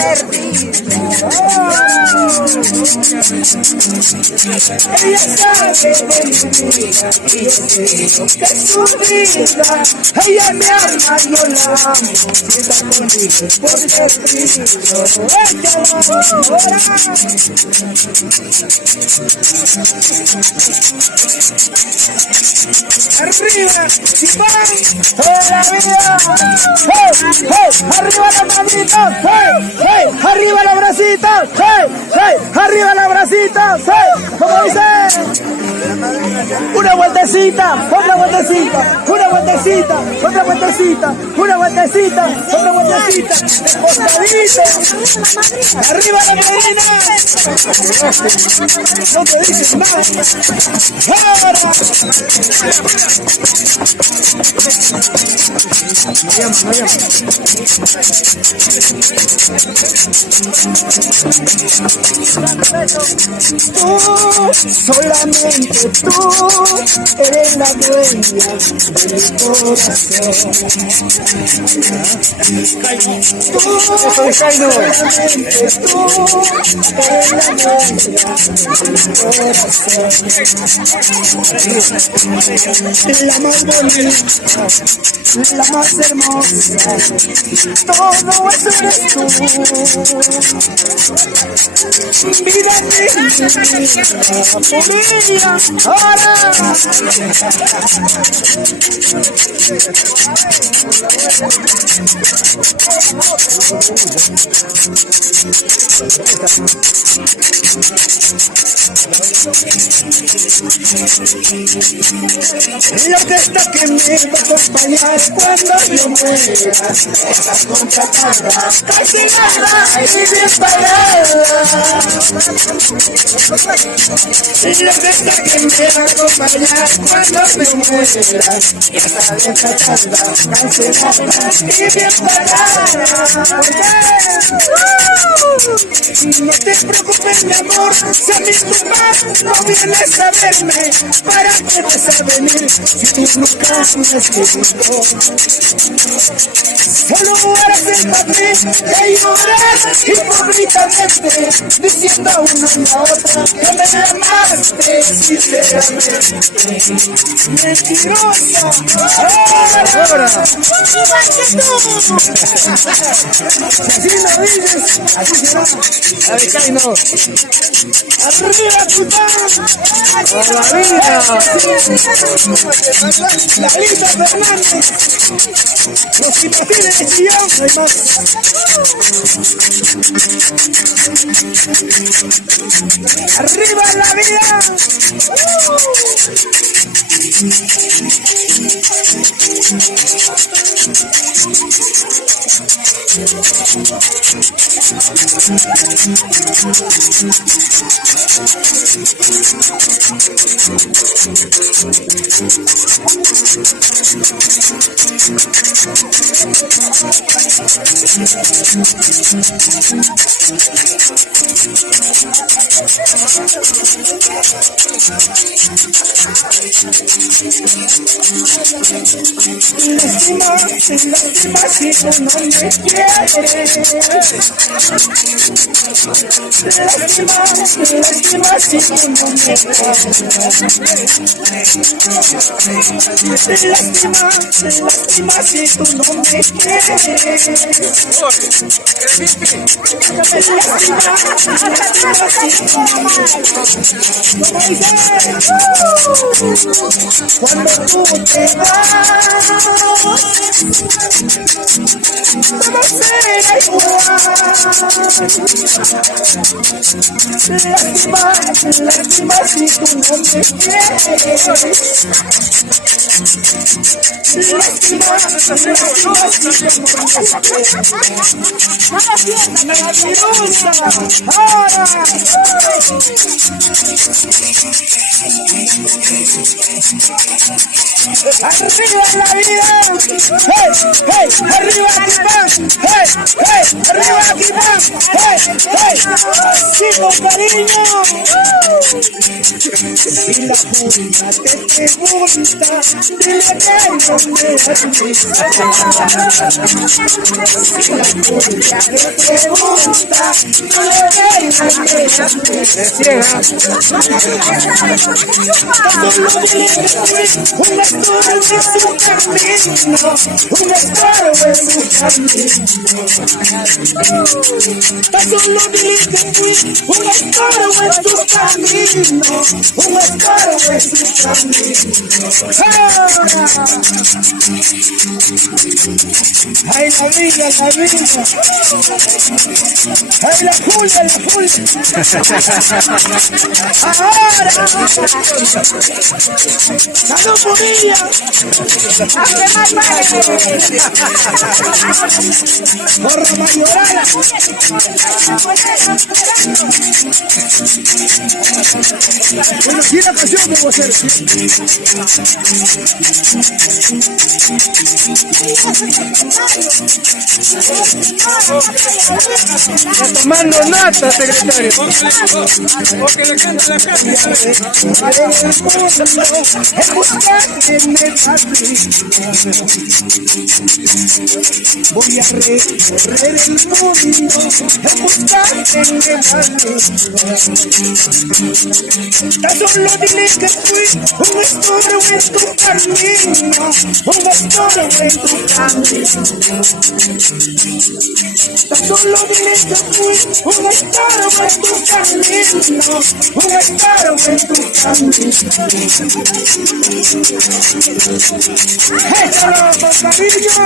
perdido. Ella sabe de mi vida y yo sé que es su vida. Ella me ama, yo la amo. Si está conmigo es por perdido. Ella lo adora. Arriba, Chipán, toda la vida. Hey, hey, arriba la manita. Hey, hey, arriba la bracita. Hey, hey, arriba la bracita. Hey, ¿cómo dice? Una vueltecita, otra vueltecita, una vueltecita, otra vueltecita, una vueltecita, otra vueltecita. Costadito. Arriba la medina. No te dices nada. Ahora. Tú, solamente tú, eres la dueña de mi corazón. Tú, solamente tú, eres la dueña de mi corazón. La más bonita, la más hermosa, todo eso eres tú. Vida mía, familia, ahora. La orquesta que me va a acompañar cuando yo muera está contratada, castigada y bien pagada. La orquesta que me va a acompañar cuando me muera está contratada, cancelada y bien pagada. No te preocupes, mi amor, si a mis papás no vienes a verme, ¿para qué vas a venir si tú nunca me has querido? Solo eres el padre de llorar hipócritamente, diciendo a una y a otra que me amaste sinceramente. Mentirosa, ahora. Igual que tú. Si no dices, así será. A ver, Caino. Arriba, Chután. A la vida. La Lita Fernández. Los quitafines de Chillón. No hay más. Arriba la vida. Lástima si tú no me quieres. Lástima si tú no me quieres. Lástima si tú no me quieres. Cuando tú te vas, todo será igual. Lástima si tú no me quieres. Lástima si tú no me quieres. Ahora. Arriba la vida, hey, hey, arriba Chipán, hey, hey, arriba aquí va, hey, hey, sí con cariño. Si la punta te pregunta, dile que no me has visto. Si la punta te pregunta, dile que no me has visto. Un estorbo en su camino, un estorbo en su camino. Tan solo dile que fui un estorbo en su camino, un estorbo en su camino. Ay, la vida, la vida. Ay, la Julia, la Julia. Ahora. ¡Salud, Bonilla! ¡Hace más vale! ¡Porra mayorala! Bueno, aquí la canción que voy a hacer. Está tomando nota, secretario. Porque le canta la casa. Voy a recorrer el mundo en buscar en el abismo. Tan solo dile que fui un estorbo en tu camino, un estorbo en tu camino. Tan solo dile que fui un estorbo en tu camino, un estorbo en tu camino. ¡Échalo, bocadillo!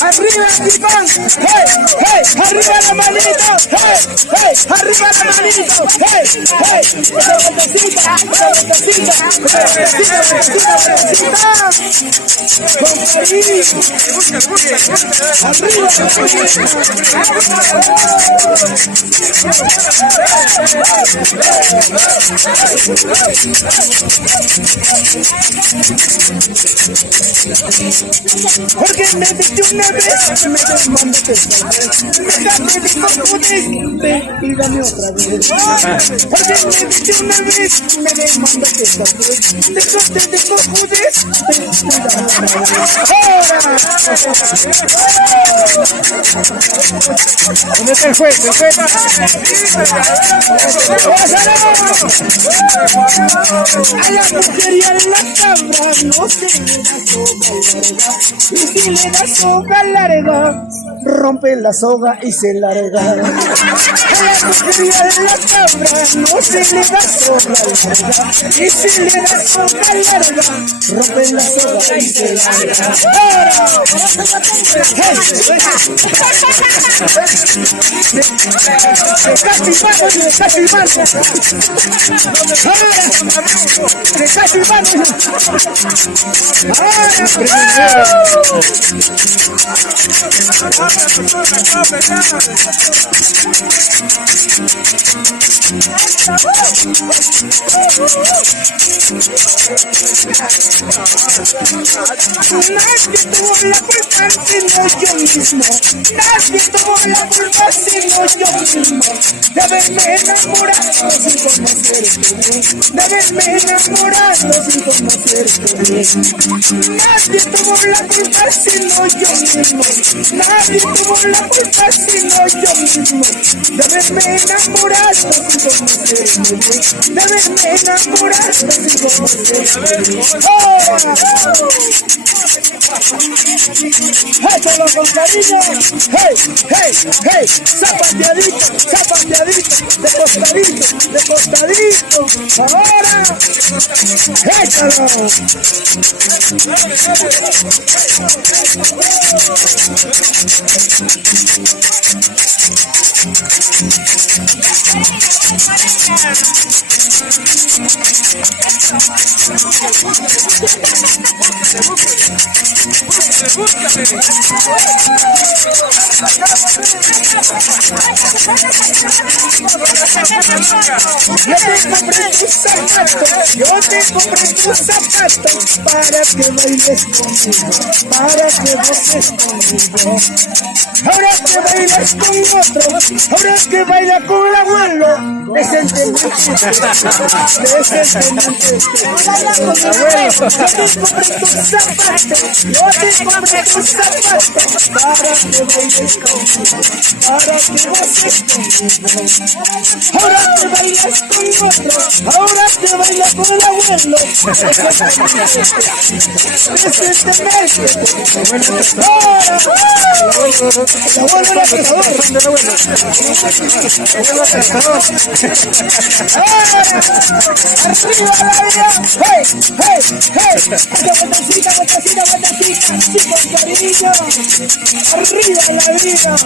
¡Arriba, picón! ¡Hey, hey! ¡Arriba la manito! ¡Hey, hey! ¡Arriba la manito! ¡Hey, hey! ¡Esa vueltecita! ¡Esa vueltecita! ¡Esa vueltecita! ¡Con cariño! ¡Arriba la manito! Porque me diste una vez, me demando que me dijo Judith, ven y dame otra vez. Porque me diste una vez, me demando que esta vez. Te dijo Judith, ven y dame otra vez. ¿Dónde está el juez? ¿El juez? A la mujer y a la cabra no se le da soga larga. Y si le da soga larga, rompe la soga y se larga. A la mujer y a la cabra no se le da soga larga. Y si le da soga larga, rompe la soga y se larga. Nadie tuvo la culpa sino yo mismo. Nadie tuvo la culpa sino yo mismo. De haberme enamorado sin conocerte bien. De haberme enamorado sin conocerte bien. Nadie tuvo la culpa sino yo mismo. Nadie tuvo la culpa sino yo mismo. De haberme enamorado sin conocerte bien. De haberme enamorado sin conocerte bien. ¡Échalo con cariño! ¡Hey, hey, hey! ¡Zapateadito, zapateadito! ¡De costadito, de costadito! ¡Ahora! ¡Échalo! Yo te compré tus zapatos para que bailes conmigo, para que goces conmigo. ahora que bailas con otro, ahora que baila con el abuelo, decentemente, abuelo, yo te compré tus zapatos, para que bailes conmigo, para que goces conmigo, ahora que bailas con otro, ahora que baila con el abuelo, arriba la vida.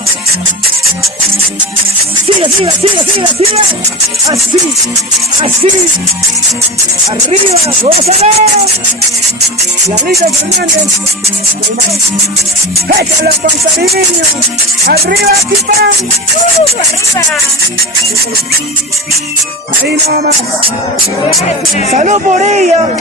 Sigue, así, arriba, gózala. Diablito Fernández, échala con cariño, arriba Titán, arriba. Ahí nada más. Salud por ella.